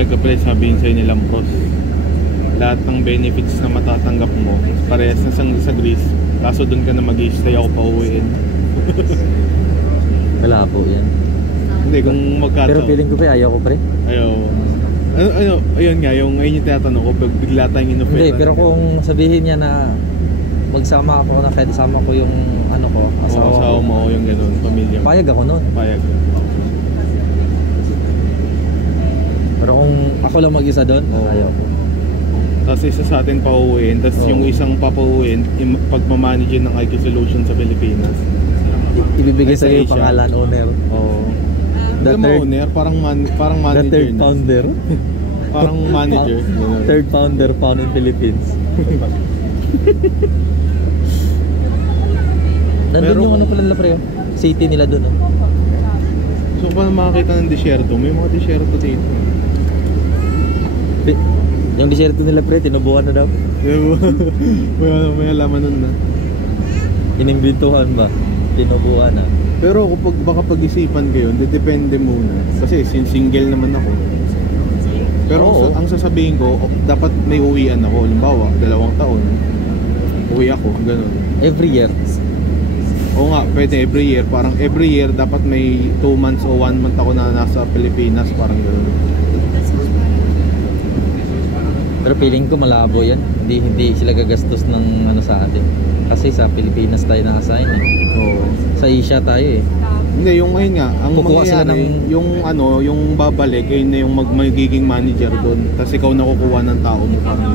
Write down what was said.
papayag ka pre, sabihin sa'yo nilang pros. Lahat ng benefits na matatanggap mo, parehas na sa Greece. Kaso doon ka na mag-i-stay, ako pa uwiin. Wala po yan. Hindi, kung magkataon. Pero feeling ko pre, ayaw ko pre. Ayaw. Ayun nga, yung ngayon yung tinatanong ko, pag bigla tayong inoffer. Hindi, pero kung sabihin niya na magsama ako na kahit isama ko yung ano ko, asawa mo, yung gano'n, pamilya mo. Payag ako nun. Payag. Pero kung ako lang mag-isa doon, ayaw ko. Tapos isa sa atin pauwiin, tapos yung isang papauwiin, pagmamanage ng IQ Solution sa Pilipinas. Ibibigay sa iyo pangalan owner. Oo. The third owner, parang manager. The third founder. Parang manager. Third founder found in Philippines. Nandun yung ano pala nila pre, city nila doon. So paano makakita ng disyerto? May mga disyerto dito. Yung disyerto nila pre, tinubuan na daw. May alaman nun na. Inimbituhan ba? Tinubuan na. Pero kapag baka pag-isipan kayo, depende muna. Kasi single naman ako. Pero ang sasabihin ko, dapat may uwian ako. Halimbawa, 2 taon. Uwi ako, ganun. Every year. Oo nga, pwede every year. Parang every year dapat may 2 months o 1 month ako na nasa Pilipinas. Parang ganun. Pero feeling ko malabo yan. Hindi sila gagastos ng ano sa atin. Kasi sa Pilipinas tayo na-assign eh. Oo. Sa Asia tayo eh. Hindi, yung ngayon nga, ang Kukuha sila mangyayari, yung babalik, yun na yung magiging manager doon. Tapos ikaw nakukuha ng tao mo. Parang